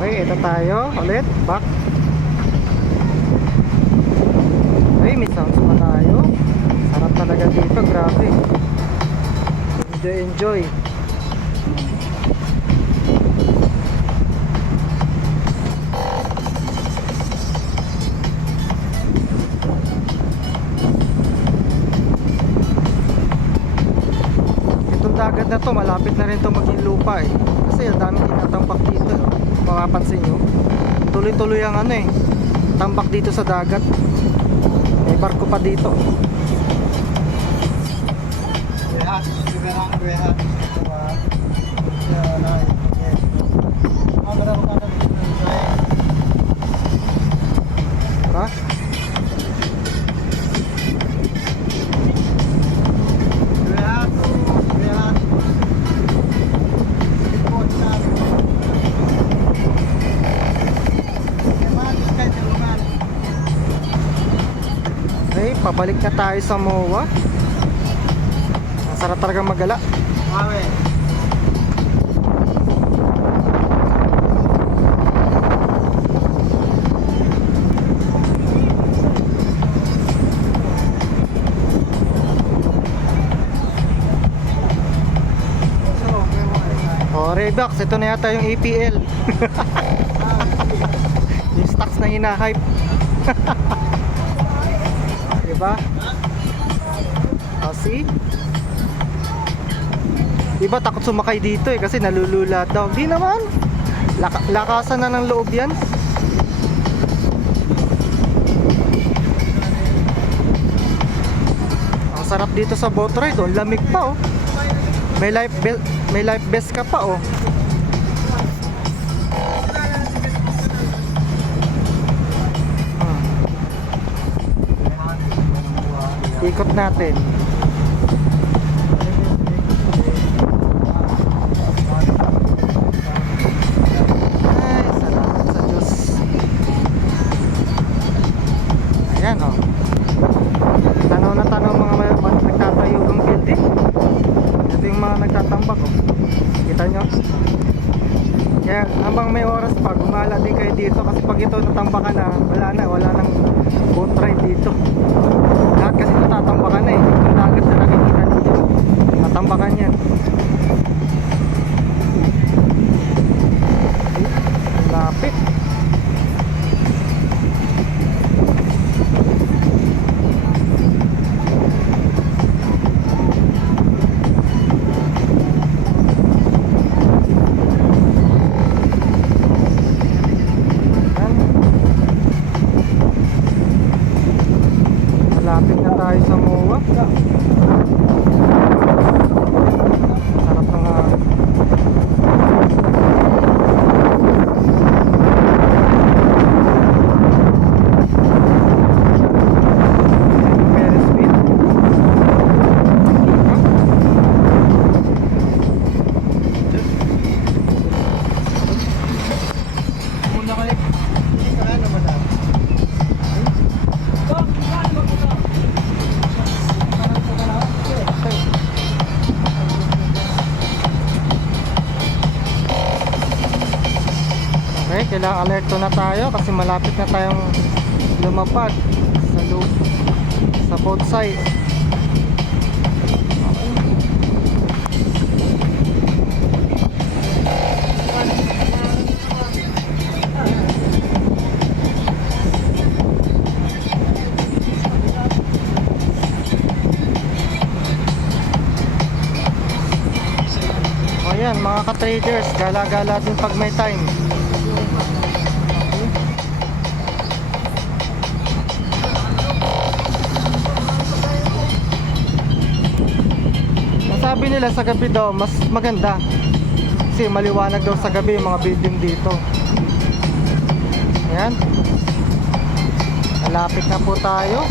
Okay, ito tayo ulit, back. Okay, may sounds pa tayo. Sarap talaga dito, grabe. Enjoy, enjoy. Itong dagat na to, malapit na rin to maging lupa eh. Kasi ang daming tinatambak dito, eh. Mapapansin nyo, tuloy-tuloy ang ano eh, tambak dito sa dagat. May barko pa dito. Ha? Okay, pabalik na tayo sa MOA. Ang sarap talaga magala. Oh, Redox, ito na yata yung APL. Yung stocks na hinahype. Diba? Oh, see? Diba takot sumakay dito eh kasi nalulula daw. Di naman. Lakasan na ng loob yan. Ang sarap dito sa boat ride, oh. Lamig pa, oh. May life vest ka pa, oh. Ikot natin. Ay, salamat sa Diyos. Ayan, oh. Tanaw na tanaw mga nagtatayugang building. Ito yung mga nagtatambak, oh. Kita nyo? Kaya habang may oras pa, gumala din kayo dito. Kasi pag ito natambakan na, wala nang boat ride dito. Lahat kasi ito tatambakan na eh. Yung dagat na nakikita dito, tatambakan yan. Lapit. Malapit na tayo sa MOA. Sarap ng Ferris wheel. Muna kayo. Hindi ka na madam. Okay, kailangan alerto na tayo kasi malapit na tayong lumapag sa loop, sa both side. O yan, mga ka-traders, gala-gala din pag may time. Sabi nila sa gabi daw mas maganda kasi maliwanag daw sa gabi yung mga building dito. Ayan, malapit na po tayo.